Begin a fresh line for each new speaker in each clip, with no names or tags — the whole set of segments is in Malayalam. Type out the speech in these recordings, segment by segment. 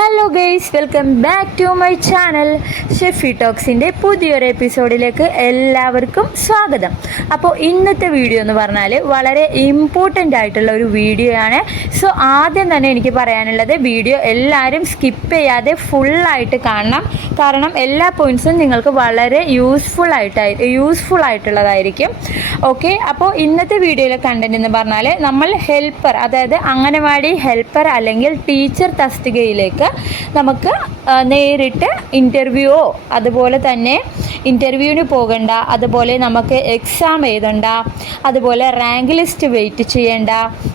Hello guys welcome back to my channel Shefi ടോക്സിന്റെ പുതിയൊരു എപ്പിസോഡിലേക്ക് എല്ലാവർക്കും സ്വാഗതം. അപ്പോൾ ഇന്നത്തെ വീഡിയോ എന്ന് പറഞ്ഞാൽ വളരെ ഇമ്പോർട്ടന്റ് ആയിട്ടുള്ള ഒരു വീഡിയോ ആണ്. സോ ആദ്യം തന്നെ എനിക്ക് പറയാനുള്ളത് വീഡിയോ എല്ലാവരും സ്കിപ്പ് ചെയ്യാതെ ഫുള്ളായിട്ട് കാണണം. കാരണം എല്ലാ പോയിന്റ്സും നിങ്ങൾക്ക് വളരെ യൂസ്ഫുൾ ആയിട്ട് യൂസ്ഫുൾ ആയിട്ടുള്ളതായിരിക്കും. ഓക്കെ അപ്പോൾ ഇന്നത്തെ വീഡിയോയിലെ കണ്ടന്റ് എന്ന് പറഞ്ഞാൽ നമ്മൾ ഹെൽപ്പർ അതായത് അംഗനവാടി ഹെൽപ്പർ അല്ലെങ്കിൽ ടീച്ചർ തസ്തികയിലേക്ക് നമുക്ക് നേരിട്ട് ഇന്റർവ്യൂവോ അതുപോലെ തന്നെ ഇന്റർവ്യൂവിന് പോകണ്ട അതുപോലെ നമുക്ക് എക്സാം എഴുതണ്ട അതുപോലെ റാങ്ക് ലിസ്റ്റ് വെയിറ്റ് ചെയ്യേണ്ട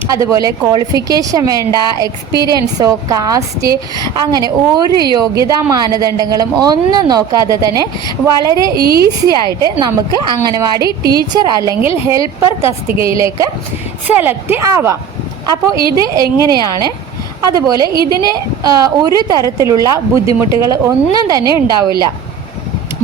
അതുപോലെ ക്വാളിഫിക്കേഷൻ വേണ്ട എക്സ്പീരിയൻസോ കാസ്റ്റ് അങ്ങനെ ഒരു യോഗ്യതാ മാനദണ്ഡങ്ങളും ഒന്നും നോക്കാതെ തന്നെ വളരെ ഈസി ആയിട്ട് നമുക്ക് അംഗനവാടി ടീച്ചർ അല്ലെങ്കിൽ ഹെൽപ്പർ തസ്തികയിലേക്ക് സെലക്ട് ആവാം. അപ്പോൾ ഇത് എങ്ങനെയാണ് അതുപോലെ ഇതിന് ഒരു തരത്തിലുള്ള ബുദ്ധിമുട്ടുകൾ ഒന്നും തന്നെ ഉണ്ടാവില്ല.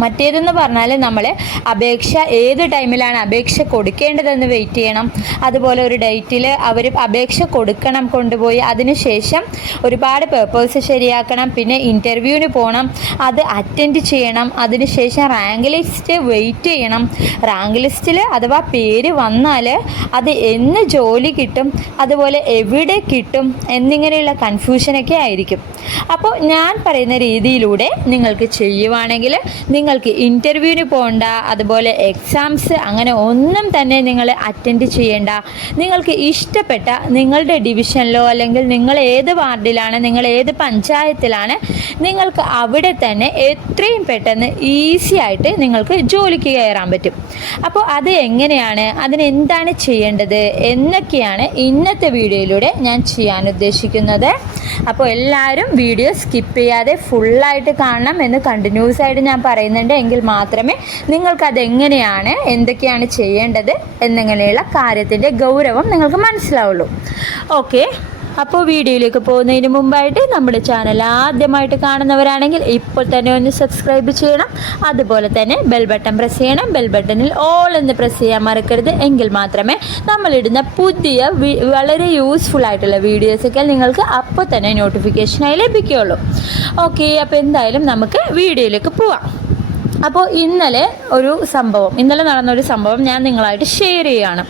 മറ്റേതെന്ന് പറഞ്ഞാൽ നമ്മൾ അപേക്ഷ ഏത് ടൈമിലാണ് അപേക്ഷ കൊടുക്കേണ്ടതെന്ന് വെയിറ്റ് ചെയ്യണം. അതുപോലെ ഒരു ഡേറ്റിൽ അവർ അപേക്ഷ കൊടുക്കണം കൊണ്ടുപോയി അതിനുശേഷം ഒരുപാട് പേപ്പേഴ്സ് ശരിയാക്കണം പിന്നെ ഇന്റർവ്യൂവിന് പോകണം അത് അറ്റൻഡ് ചെയ്യണം അതിനുശേഷം റാങ്ക് ലിസ്റ്റ് വെയിറ്റ് ചെയ്യണം. റാങ്ക് ലിസ്റ്റിൽ അഥവാ പേര് വന്നാൽ അത് എന്ന് ജോലി കിട്ടും അതുപോലെ എവിടെ കിട്ടും എന്നിങ്ങനെയുള്ള കൺഫ്യൂഷനൊക്കെ ആയിരിക്കും. അപ്പോൾ ഞാൻ പറയുന്ന രീതിയിലൂടെ നിങ്ങൾക്ക് ചെയ്യുവാണെങ്കിൽ നിങ്ങൾക്ക് ഇന്റർവ്യൂവിന് പോകണ്ട അതുപോലെ എക്സാംസ് അങ്ങനെ ഒന്നും തന്നെ നിങ്ങൾ അറ്റൻഡ് ചെയ്യേണ്ട. നിങ്ങൾക്ക് ഇഷ്ടപ്പെട്ട നിങ്ങളുടെ ഡിവിഷനിലോ അല്ലെങ്കിൽ നിങ്ങൾ ഏത് വാർഡിലാണ് നിങ്ങൾ ഏത് പഞ്ചായത്തിലാണ് നിങ്ങൾക്ക് അവിടെ തന്നെ എത്രയും പെട്ടെന്ന് ഈസി ആയിട്ട് നിങ്ങൾക്ക് ജോലിക്ക് കയറാൻ പറ്റും. അപ്പോൾ അത് എങ്ങനെയാണ് അതിന് എന്താണ് ചെയ്യേണ്ടത് എന്നൊക്കെയാണ് ഇന്നത്തെ വീഡിയോയിലൂടെ ഞാൻ ചെയ്യാൻ ഉദ്ദേശിക്കുന്നത്. അപ്പോൾ എല്ലാവരും വീഡിയോ സ്കിപ്പ് ചെയ്യാതെ ഫുള്ളായിട്ട് കാണണം എന്ന് കണ്ടിന്യൂസ് ആയിട്ട് ഞാൻ പറയുന്നുണ്ട് എങ്കിൽ മാത്രമേ നിങ്ങൾക്കത് എങ്ങനെയാണ് എന്തൊക്കെയാണ് ചെയ്യേണ്ടത് എന്നിങ്ങനെയുള്ള കാര്യത്തിന്റെ ഗൗരവം നിങ്ങൾക്ക് മനസ്സിലാവുള്ളൂ. ഓക്കെ. അപ്പോൾ വീഡിയോയിലേക്ക് പോകുന്നതിന് മുമ്പായിട്ട് നമ്മുടെ ചാനൽ ആദ്യമായിട്ട് കാണുന്നവരാണെങ്കിൽ ഇപ്പോൾ തന്നെ ഒന്ന് സബ്സ്ക്രൈബ് ചെയ്യണം. അതുപോലെ തന്നെ ബെൽ ബട്ടൺ പ്രസ് ചെയ്യണം. ബെൽ ബട്ടണിൽ ഓൾ എന്ന് പ്രസ് ചെയ്യാൻ മറക്കരുത്. എങ്കിൽ മാത്രമേ നമ്മളിടുന്ന പുതിയ വളരെ യൂസ്ഫുൾ ആയിട്ടുള്ള വീഡിയോസൊക്കെ നിങ്ങൾക്ക് അപ്പോൾ തന്നെ നോട്ടിഫിക്കേഷനായി ലഭിക്കുകയുള്ളൂ. ഓക്കെ. അപ്പോൾ എന്തായാലും നമുക്ക് വീഡിയോയിലേക്ക് പോവാം. അപ്പോൾ ഇന്നലെ ഒരു സംഭവം ഇന്നലെ നടന്നൊരു സംഭവം ഞാൻ നിങ്ങളായിട്ട് ഷെയർ ചെയ്യുകയാണ്.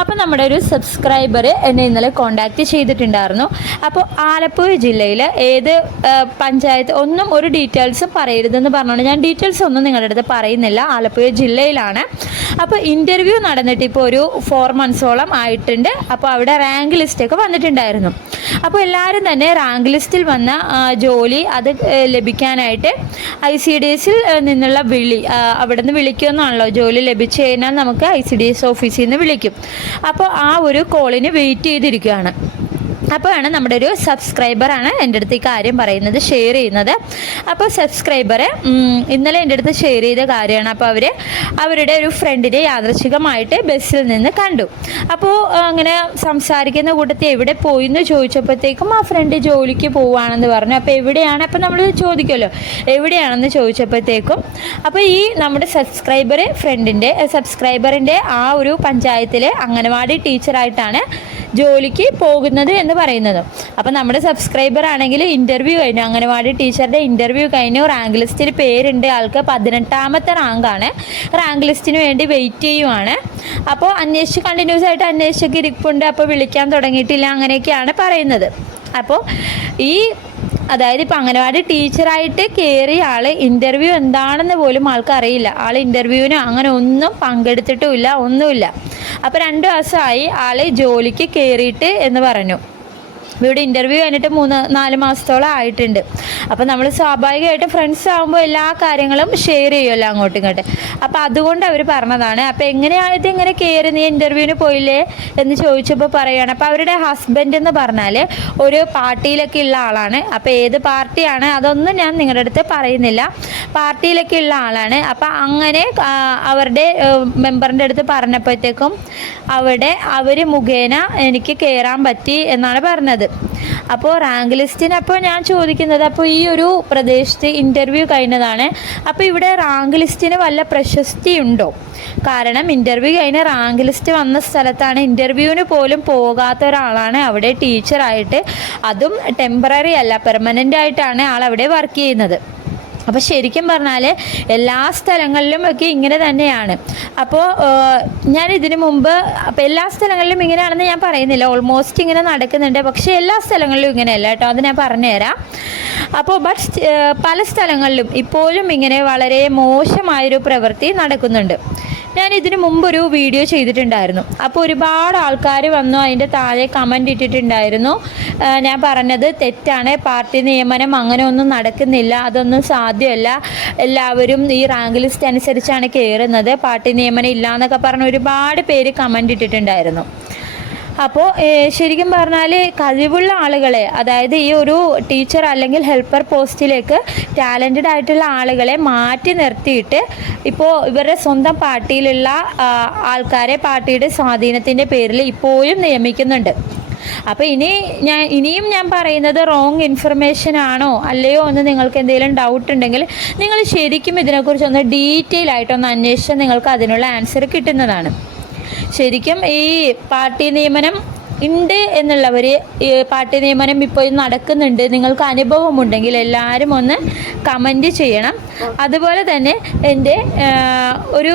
അപ്പോൾ നമ്മുടെ ഒരു സബ്സ്ക്രൈബർ എന്നെ ഇന്നലെ കോണ്ടാക്ട് ചെയ്തിട്ടുണ്ടായിരുന്നു. അപ്പോൾ ആലപ്പുഴ ജില്ലയിൽ ഏത് പഞ്ചായത്ത് ഒന്നും ഒരു ഡീറ്റെയിൽസും പറയരുതെന്ന് പറഞ്ഞുകൊണ്ട് ഞാൻ ഡീറ്റെയിൽസ് ഒന്നും നിങ്ങളുടെ അടുത്ത് പറയുന്നില്ല. ആലപ്പുഴ ജില്ലയിലാണ്. അപ്പോൾ ഇന്റർവ്യൂ നടന്നിട്ട് ഇപ്പോൾ ഒരു ഫോർ മന്ത്സോളം ആയിട്ടുണ്ട്. അപ്പോൾ അവിടെ റാങ്ക് ലിസ്റ്റൊക്കെ വന്നിട്ടുണ്ടായിരുന്നു. അപ്പോൾ എല്ലാവരും തന്നെ റാങ്ക് ലിസ്റ്റിൽ വന്ന ജോലി അത് ലഭിക്കാനായിട്ട് ഐ സി ഡി എസിൽ നിന്നുള്ള വിളി അവിടെ നിന്ന് വിളിക്കുമെന്നാണല്ലോ. ജോലി ലഭിച്ചു കഴിഞ്ഞാൽ നമുക്ക് ഐ സി ഡി എസ് ഓഫീസിൽ നിന്ന് വിളിക്കും. അപ്പോൾ ആ ഒരു കോളിന് വെയിറ്റ് ചെയ്തിരിക്കുകയാണ്. അപ്പോഴാണ് നമ്മുടെ ഒരു സബ്സ്ക്രൈബറാണ് എന്റെ അടുത്ത് ഈ കാര്യം പറയുന്നത് ഷെയർ ചെയ്യുന്നത്. അപ്പോൾ സബ്സ്ക്രൈബർ ഇന്നലെ എന്റെ അടുത്ത് ഷെയർ ചെയ്ത കാര്യമാണ്. അപ്പോൾ അവർ അവരുടെ ഒരു ഫ്രണ്ടിനെ യാദൃശികമായിട്ട് ബസ്സിൽ നിന്ന് കണ്ടു. അപ്പോൾ അങ്ങനെ സംസാരിക്കുന്ന കൂട്ടത്തിൽ എവിടെ പോയി എന്ന് ചോദിച്ചപ്പോഴത്തേക്കും ആ ഫ്രണ്ട് ജോലിക്ക് പോവാണെന്ന് പറഞ്ഞു. അപ്പോൾ എവിടെയാണ്? അപ്പോൾ നമ്മൾ ചോദിക്കുമല്ലോ എവിടെയാണെന്ന് ചോദിച്ചപ്പോഴത്തേക്കും അപ്പോൾ ഈ നമ്മുടെ സബ്സ്ക്രൈബർ ഫ്രണ്ടിന്റെ സബ്സ്ക്രൈബറിന്റെ ആ ഒരു പഞ്ചായത്തിലെ അംഗനവാടി ടീച്ചറായിട്ടാണ് ജോലിക്ക് പോകുന്നത് എന്ന് പറയുന്നത്. അപ്പം നമ്മുടെ സബ്സ്ക്രൈബർ ആണെങ്കിൽ ഇന്റർവ്യൂ കഴിഞ്ഞു. അംഗനവാടി ടീച്ചറുടെ ഇന്റർവ്യൂ കഴിഞ്ഞു. റാങ്ക് ലിസ്റ്റിൽ പേരുണ്ട്. ആൾക്ക് പതിനെട്ടാമത്തെ റാങ്കാണ് റാങ്ക് ലിസ്റ്റിന് വേണ്ടി വെയിറ്റ് ചെയ്യുവാണ്. അപ്പോൾ അന്വേഷിച്ച് കണ്ടിന്യൂസ് ആയിട്ട് അന്വേഷിച്ചൊക്കെ ഇരിപ്പുണ്ട്. അപ്പോൾ വിളിക്കാൻ തുടങ്ങിയിട്ടില്ല. അങ്ങനെയൊക്കെയാണ് പറയുന്നത്. അപ്പോൾ ഈ അതായത് ഇപ്പം അംഗനവാടി ടീച്ചറായിട്ട് കയറിയ ആൾ ഇന്റർവ്യൂ എന്താണെന്ന് പോലും ആൾക്കറിയില്ല. ആൾ ഇന്റർവ്യൂവിന് അങ്ങനെ ഒന്നും പങ്കെടുത്തിട്ടുമില്ല. ഒന്നുമില്ല. അപ്പോൾ രണ്ട് ദിവസമായി ആൾ ജോലിക്ക് കയറിയിട്ട് എന്ന് പറഞ്ഞു. ഇവിടെ ഇന്റർവ്യൂ കഴിഞ്ഞിട്ട് മൂന്ന് നാല് മാസത്തോളം ആയിട്ടുണ്ട്. അപ്പോൾ നമ്മൾ സ്വാഭാവികമായിട്ട് ഫ്രണ്ട്സ് ആകുമ്പോൾ എല്ലാ കാര്യങ്ങളും ഷെയർ ചെയ്യുമല്ലോ അങ്ങോട്ടും ഇങ്ങോട്ട്. അപ്പോൾ അതുകൊണ്ട് അവർ പറഞ്ഞതാണ് അപ്പോൾ എങ്ങനെയാണിത് ഇങ്ങനെ കയറി നീ ഇന്റർവ്യൂവിന് പോയില്ലേ എന്ന് ചോദിച്ചപ്പോൾ പറയുകയാണ് അപ്പോൾ അവരുടെ ഹസ്ബൻഡ് എന്ന് പറഞ്ഞാൽ ഒരു പാർട്ടിയിലൊക്കെ ഉള്ള ആളാണ്. അപ്പോൾ ഏത് പാർട്ടിയാണ് അതൊന്നും ഞാൻ നിങ്ങളുടെ അടുത്ത് പറയുന്നില്ല. പാർട്ടിയിലൊക്കെ ഉള്ള ആളാണ്. അപ്പോൾ അങ്ങനെ അവരുടെ മെമ്പറിന്റെ അടുത്ത് പറഞ്ഞപ്പോഴത്തേക്കും അവിടെ അവർ മുഖേന എനിക്ക് കയറാൻ പറ്റി എന്നാണ് പറഞ്ഞത്. അപ്പോൾ റാങ്ക് ലിസ്റ്റിന് അപ്പോൾ ഞാൻ ചോദിക്കുന്നത് അപ്പോൾ ഈ ഒരു പ്രദേശത്ത് ഇന്റർവ്യൂ കഴിഞ്ഞതാണ്. അപ്പോൾ ഇവിടെ റാങ്ക് ലിസ്റ്റിന് വല്ല പ്രശസ്തി ഉണ്ടോ കാരണം ഇന്റർവ്യൂ കഴിഞ്ഞ റാങ്ക് ലിസ്റ്റ് വന്ന സ്ഥലത്താണ് ഇന്റർവ്യൂവിന് പോലും പോകാത്ത ഒരാളാണ് അവിടെ ടീച്ചറായിട്ട് അതും ടെമ്പററി അല്ല പെർമനന്റ് ആയിട്ടാണ് ആൾ അവിടെ വർക്ക് ചെയ്യുന്നത്. അപ്പോൾ ശരിക്കും പറഞ്ഞാൽ എല്ലാ സ്ഥലങ്ങളിലും ഒക്കെ ഇങ്ങനെ തന്നെയാണ്. അപ്പോൾ ഞാൻ ഇതിനു മുമ്പ് അപ്പോൾ എല്ലാ സ്ഥലങ്ങളിലും ഇങ്ങനെയാണെന്ന് ഞാൻ പറയുന്നില്ല. ഓൾമോസ്റ്റ് ഇങ്ങനെ നടക്കുന്നുണ്ട്. പക്ഷേ എല്ലാ സ്ഥലങ്ങളിലും ഇങ്ങനെയല്ല കേട്ടോ. അത് ഞാൻ പറഞ്ഞുതരാം. അപ്പോൾ ബട്ട് പല സ്ഥലങ്ങളിലും ഇപ്പോഴും ഇങ്ങനെ വളരെ മോശമായൊരു പ്രവൃത്തി നടക്കുന്നുണ്ട്. ഞാൻ ഇതിനു ഒരു വീഡിയോ ചെയ്തിട്ടുണ്ടായിരുന്നു. അപ്പോൾ ഒരുപാട് ആൾക്കാർ വന്നു അതിന്റെ താഴെ കമന്റ് ഇട്ടിട്ടുണ്ടായിരുന്നു. ഞാൻ പറഞ്ഞത് തെറ്റാണ് പാർട്ടി നിയമനം അങ്ങനെ ഒന്നും നടക്കുന്നില്ല അതൊന്നും സാധ്യമല്ല. എല്ലാവരും ഈ റാങ്ക് ലിസ്റ്റ് അനുസരിച്ചാണ് കയറുന്നത് പാർട്ടി നിയമനം ഇല്ല എന്നൊക്കെ പറഞ്ഞ് ഒരുപാട് പേര് കമന്റ് ഇട്ടിട്ടുണ്ടായിരുന്നു. അപ്പോൾ ശരിക്കും പറഞ്ഞാൽ കഴിവുള്ള ആളുകളെ അതായത് ഈ ഒരു ടീച്ചർ അല്ലെങ്കിൽ ഹെൽപ്പർ പോസ്റ്റിലേക്ക് ടാലന്റഡ് ആയിട്ടുള്ള ആളുകളെ മാറ്റി നിർത്തിയിട്ട് ഇപ്പോൾ ഇവരുടെ സ്വന്തം പാർട്ടിയിലുള്ള ആൾക്കാരെ പാർട്ടിയുടെ സ്വാധീനത്തിന്റെ പേരിൽ ഇപ്പോഴും നിയമിക്കുന്നുണ്ട്. അപ്പോൾ ഇനി ഞാൻ ഇനിയും ഞാൻ പറയുന്നത് റോങ് ഇൻഫർമേഷൻ ആണോ അല്ലയോ എന്ന് നിങ്ങൾക്ക് എന്തെങ്കിലും ഡൗട്ട് ഉണ്ടെങ്കിൽ നിങ്ങൾ ശരിക്കും ഇതിനെക്കുറിച്ച് ഒന്ന് ഡീറ്റെയിൽ ആയിട്ടൊന്ന് അന്വേഷിച്ചാൽ നിങ്ങൾക്ക് അതിനുള്ള ആൻസർ കിട്ടുന്നതാണ്. ശരിക്കും ഈ പാർട്ടി നിയമനം ഉണ്ട് എന്നുള്ളവർ പാർട്ടി നിയമനം ഇപ്പോൾ നടക്കുന്നുണ്ട്. നിങ്ങൾക്ക് അനുഭവമുണ്ടെങ്കിൽ എല്ലാവരും ഒന്ന് കമന്റ് ചെയ്യണം. അതുപോലെ തന്നെ എന്റെ ഒരു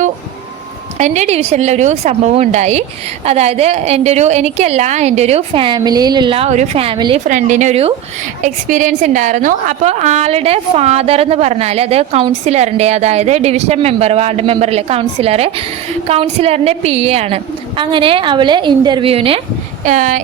എന്റെ ഡിവിഷനിലൊരു സംഭവം ഉണ്ടായി. അതായത് എന്റെ ഒരു എനിക്കല്ല എന്റെ ഒരു ഫാമിലിയിലുള്ള ഒരു ഫാമിലി ഫ്രണ്ടിനൊരു എക്സ്പീരിയൻസ് ഉണ്ടായിരുന്നു. അപ്പോൾ ആളുടെ ഫാദർ എന്ന് പറഞ്ഞാൽ അത് കൗൺസിലറിന്റെ അതായത് ഡിവിഷൻ മെമ്പർ വാർഡ് മെമ്പറിലെ കൗൺസിലർ കൗൺസിലറിന്റെ പി എ ആണ്. അങ്ങനെ അവൾ ഇന്റർവ്യൂവിന്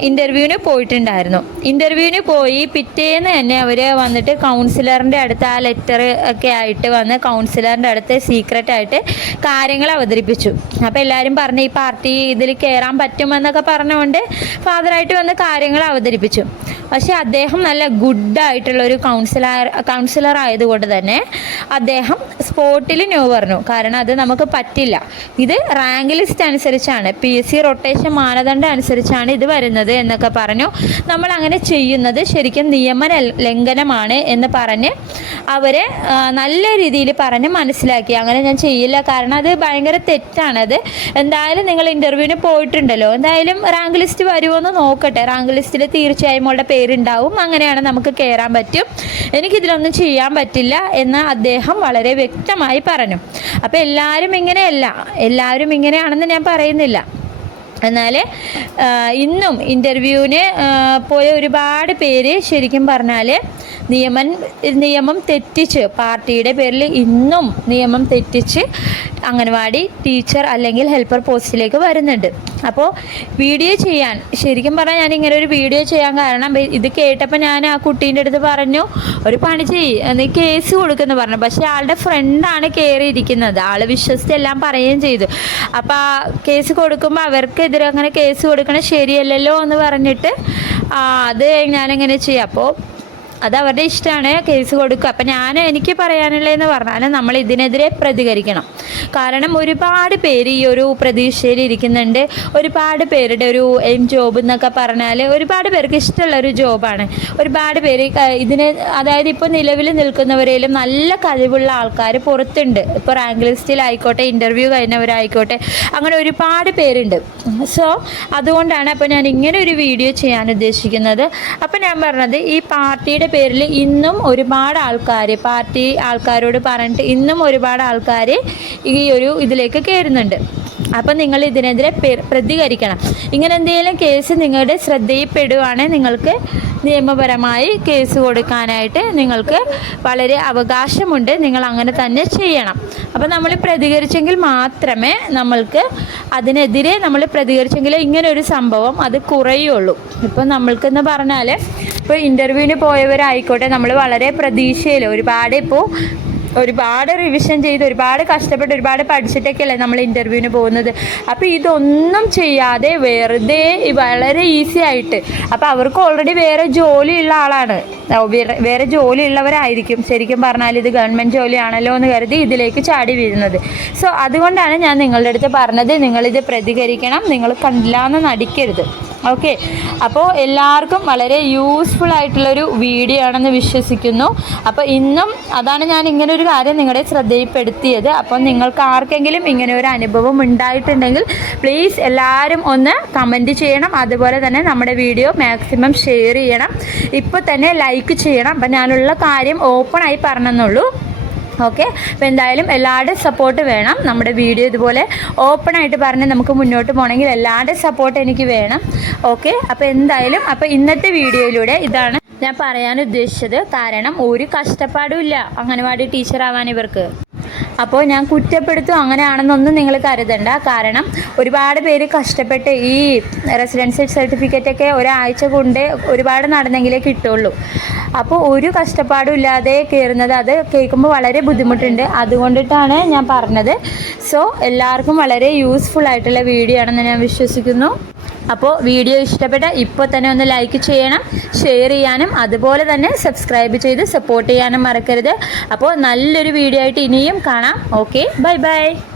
ഇന്റർവ്യൂവിന് പോയിട്ടുണ്ടായിരുന്നു. ഇന്റർവ്യൂവിന് പോയി പിറ്റേന്ന് തന്നെ അവർ വന്നിട്ട് കൗൺസിലറിന്റെ അടുത്ത് ആ ലെറ്റർ ഒക്കെ ആയിട്ട് വന്ന് കൗൺസിലറിന്റെ അടുത്ത് സീക്രട്ടായിട്ട് കാര്യങ്ങൾ അവതരിപ്പിച്ചു. അപ്പോൾ എല്ലാവരും പറഞ്ഞു ഈ പാർട്ടി ഇതിൽ കയറാൻ പറ്റുമെന്നൊക്കെ പറഞ്ഞുകൊണ്ട് ഫാദറായിട്ട് വന്ന് കാര്യങ്ങൾ അവതരിപ്പിച്ചു. പക്ഷേ അദ്ദേഹം നല്ല ഗുഡ് ആയിട്ടുള്ള ഒരു കൗൺസിലർ കൗൺസിലർ ആയതുകൊണ്ട് തന്നെ അദ്ദേഹം സ്പോട്ടിൽ നോ പറഞ്ഞു. കാരണം അത് നമുക്ക് പറ്റില്ല. ഇത് റാങ്ക് ലിസ്റ്റ് അനുസരിച്ചാണ്. പി എസ് സി റൊട്ടേഷൻ മാനദണ്ഡം അനുസരിച്ചാണ് ഇത് വരുന്നത് എന്നൊക്കെ പറഞ്ഞു നമ്മൾ അങ്ങനെ ചെയ്യുന്നത് ശരിക്കും നിയമ ലംഘനമാണ് എന്ന് പറഞ്ഞ് അവരെ നല്ല രീതിയിൽ പറഞ്ഞ് മനസ്സിലാക്കി. അങ്ങനെ ഞാൻ ചെയ്യില്ല. കാരണം അത് ഭയങ്കര തെറ്റാണത് എന്തായാലും നിങ്ങൾ ഇന്റർവ്യൂവിന് പോയിട്ടുണ്ടല്ലോ. എന്തായാലും റാങ്ക് ലിസ്റ്റ് വരുമോ എന്ന് നോക്കട്ടെ. റാങ്ക് ലിസ്റ്റിൽ തീർച്ചയായും അവളുടെ പേരുണ്ടാവും. അങ്ങനെയാണ് നമുക്ക് കയറാൻ പറ്റും. എനിക്കിതിലൊന്നും ചെയ്യാൻ പറ്റില്ല എന്ന് അദ്ദേഹം വളരെ വ്യക്തമായി പറഞ്ഞു. അപ്പോൾ എല്ലാവരും ഇങ്ങനെയല്ല. എല്ലാവരും ഇങ്ങനെയാണെന്ന് ഞാൻ പറയുന്നില്ല. എന്നാൽ ഇന്നും ഇന്റർവ്യൂവിന് പോയ ഒരുപാട് പേര് ശരിക്കും പറഞ്ഞാൽ നിയമം നിയമം തെറ്റിച്ച് പാർട്ടിയുടെ പേരിൽ ഇന്നും നിയമം തെറ്റിച്ച് അംഗൻവാടി ടീച്ചർ അല്ലെങ്കിൽ ഹെൽപ്പർ പോസ്റ്റിലേക്ക് വരുന്നുണ്ട്. അപ്പോൾ വീഡിയോ ചെയ്യാൻ ശരിക്കും പറഞ്ഞാൽ ഞാൻ ഇങ്ങനെ ഒരു വീഡിയോ ചെയ്യാൻ കാരണം ഇത് കേട്ടപ്പോൾ ഞാൻ ആ കുട്ടീന്റെ അടുത്ത് പറഞ്ഞു ഒരു പണി ചെയ്യ് നീ കേസ് കൊടുക്കുന്നു പറഞ്ഞു. പക്ഷേ ആളുടെ ഫ്രണ്ടാണ് കയറിയിരിക്കുന്നത് ആൾ വിശ്വസിച്ച് എല്ലാം പറയുകയും ചെയ്തു. അപ്പോൾ കേസ് കൊടുക്കുമ്പോൾ അവർക്കെതിരെ അങ്ങനെ കേസ് കൊടുക്കണത് ശരിയല്ലല്ലോ എന്ന് പറഞ്ഞിട്ട് അത് ഞാനെങ്ങനെ ചെയ്യാം. അപ്പോൾ അത് അവരുടെ ഇഷ്ടമാണ് കേസ് കൊടുക്കുക. അപ്പം ഞാൻ എനിക്ക് പറയാനുള്ളതെന്ന് പറഞ്ഞാൽ നമ്മൾ ഇതിനെതിരെ പ്രതികരിക്കണം. കാരണം ഒരുപാട് പേര് ഈ ഒരു പ്രതീക്ഷയിൽ ഇരിക്കുന്നുണ്ട്. ഒരുപാട് പേരുടെ ഒരു എയിം ജോബ് എന്നൊക്കെ പറഞ്ഞാൽ ഒരുപാട് പേർക്ക് ഇഷ്ടമുള്ള ഒരു ജോബാണ് ഒരുപാട് പേര് ഇതിനെ അതായത് ഇപ്പോൾ നിലവിൽ നിൽക്കുന്നവരേലും നല്ല കഴിവുള്ള ആൾക്കാർ പുറത്തുണ്ട്. ഇപ്പോൾ റാങ്ക് ലിസ്റ്റിലായിക്കോട്ടെ ഇന്റർവ്യൂ കഴിഞ്ഞവരായിക്കോട്ടെ അങ്ങനെ ഒരുപാട് പേരുണ്ട്. സോ അതുകൊണ്ടാണ് അപ്പോൾ ഞാൻ ഇങ്ങനെ ഒരു വീഡിയോ ചെയ്യാൻ ഉദ്ദേശിക്കുന്നത്. അപ്പോൾ ഞാൻ പറഞ്ഞത് ഈ പാർട്ടിയുടെ പേരിൽ ഇന്നും ഒരുപാട് ആൾക്കാർ പാർട്ടി ആൾക്കാരോട് പറഞ്ഞിട്ട് ഇന്നും ഒരുപാട് ആൾക്കാർ ഈ ഒരു ഇതിലേക്ക് കയറുന്നുണ്ട് അപ്പം നിങ്ങൾ ഇതിനെതിരെ പ്രതികരിക്കണം. ഇങ്ങനെ എന്തെങ്കിലും കേസ് നിങ്ങളുടെ ശ്രദ്ധയിൽപ്പെടുവാണെങ്കിൽ നിങ്ങൾക്ക് നിയമപരമായി കേസ് കൊടുക്കാനായിട്ട് നിങ്ങൾക്ക് വളരെ അവകാശമുണ്ട്. നിങ്ങൾ അങ്ങനെ തന്നെ ചെയ്യണം. അപ്പോൾ നമ്മൾ പ്രതികരിച്ചെങ്കിൽ മാത്രമേ നമ്മൾക്ക് അതിനെതിരെ നമ്മൾ പ്രതികരിച്ചെങ്കിൽ ഇങ്ങനെ ഒരു സംഭവം അത് കുറയുള്ളൂ. ഇപ്പം നമ്മൾക്കെന്ന് പറഞ്ഞാൽ ഇപ്പോൾ ഇന്റർവ്യൂവിന് പോയവരായിക്കോട്ടെ നമ്മൾ വളരെ പ്രതീക്ഷയിൽ ഒരുപാട് ഇപ്പോൾ ഒരുപാട് റിവിഷൻ ചെയ്ത് ഒരുപാട് കഷ്ടപ്പെട്ട് ഒരുപാട് പഠിച്ചിട്ടൊക്കെയല്ലേ നമ്മൾ ഇന്റർവ്യൂവിന് പോകുന്നത്. അപ്പോൾ ഇതൊന്നും ചെയ്യാതെ വെറുതെ വളരെ ഈസി ആയിട്ട്. അപ്പോൾ അവർക്ക് ഓൾറെഡി വേറെ ജോലിയുള്ള ആളാണ്. വേറെ- ജോലിയുള്ളവരായിരിക്കും. ശരിക്കും പറഞ്ഞാൽ ഇത് ഗവൺമെന്റ് ജോലിയാണല്ലോ എന്ന് കരുതി ഇതിലേക്ക് ചാടി വീഴുന്നത്. സോ അതുകൊണ്ടാണ് ഞാൻ നിങ്ങളുടെ അടുത്ത് പറഞ്ഞത് നിങ്ങളിത് പ്രതികരിക്കണം നിങ്ങൾ കണ്ടില്ല എന്ന് നടിക്കരുത്. ഓക്കെ. അപ്പോൾ എല്ലാവർക്കും വളരെ യൂസ്ഫുൾ ആയിട്ടുള്ളൊരു വീഡിയോ ആണെന്ന് വിശ്വസിക്കുന്നു. അപ്പോൾ ഇന്നും അതാണ് ഞാൻ ഇങ്ങനെ ഒരു കാര്യം നിങ്ങളുടെ ശ്രദ്ധയിൽപ്പെടുത്തിയത്. അപ്പോൾ നിങ്ങൾക്ക് ആർക്കെങ്കിലും ഇങ്ങനെ ഒരു അനുഭവം ഉണ്ടായിട്ടുണ്ടെങ്കിൽ പ്ലീസ് എല്ലാവരും ഒന്ന് കമന്റ് ചെയ്യണം. അതുപോലെ തന്നെ നമ്മുടെ വീഡിയോ മാക്സിമം ഷെയർ ചെയ്യണം. ഇപ്പോൾ തന്നെ ലൈക്ക് ചെയ്യണം. അപ്പം ഞാനുള്ള കാര്യം ഓപ്പണായി പറഞ്ഞെന്നുള്ളൂ. ഓക്കെ? അപ്പോൾ എന്തായാലും എല്ലാവരുടെയും സപ്പോർട്ട് വേണം. നമ്മുടെ വീഡിയോ ഇതുപോലെ ഓപ്പൺ ആയിട്ട് പറഞ്ഞ് നമുക്ക് മുന്നോട്ട് പോകണമെങ്കിൽ എല്ലാവരുടെയും സപ്പോർട്ട് എനിക്ക് വേണം. ഓക്കെ? അപ്പോൾ എന്തായാലും അപ്പോൾ ഇന്നത്തെ വീഡിയോയിലൂടെ ഇതാണ് ഞാൻ പറയാൻ ഉദ്ദേശിച്ചത്. കാരണം ഒരു കഷ്ടപ്പാടും ഇല്ല. അംഗനവാടി ടീച്ചർ ആവാൻ ഇവർക്ക്. അപ്പോൾ ഞാൻ കുറ്റപ്പെടുത്തും അങ്ങനെയാണെന്നൊന്നും നിങ്ങൾ കരുതണ്ട. കാരണം ഒരുപാട് പേര് കഷ്ടപ്പെട്ട് ഈ റെസിഡൻസി സർട്ടിഫിക്കറ്റ് ഒക്കെ ഒരാഴ്ച കൊണ്ട് ഒരുപാട് നടന്നെങ്കിലേ കിട്ടുള്ളൂ. അപ്പോൾ ഒരു കഷ്ടപ്പാടും ഇല്ലാതെ കയറുന്നത് അത് കേൾക്കുമ്പോൾ വളരെ ബുദ്ധിമുട്ടുണ്ട്. അതുകൊണ്ടിട്ടാണ് ഞാൻ പറഞ്ഞത്. സോ എല്ലാവർക്കും വളരെ യൂസ്ഫുൾ ആയിട്ടുള്ള വീഡിയോ ആണെന്ന് ഞാൻ വിശ്വസിക്കുന്നു. അപ്പോൾ വീഡിയോ ഇഷ്ടപ്പെട്ട ഇപ്പോൾ തന്നെ ഒന്ന് ലൈക്ക് ചെയ്യണം ഷെയർ ചെയ്യാനും അതുപോലെ തന്നെ സബ്സ്ക്രൈബ് ചെയ്ത് സപ്പോർട്ട് ചെയ്യാനും മറക്കരുത്. അപ്പോൾ നല്ലൊരു വീഡിയോ ആയിട്ട് ഇനിയും കാണാം. Okay bye bye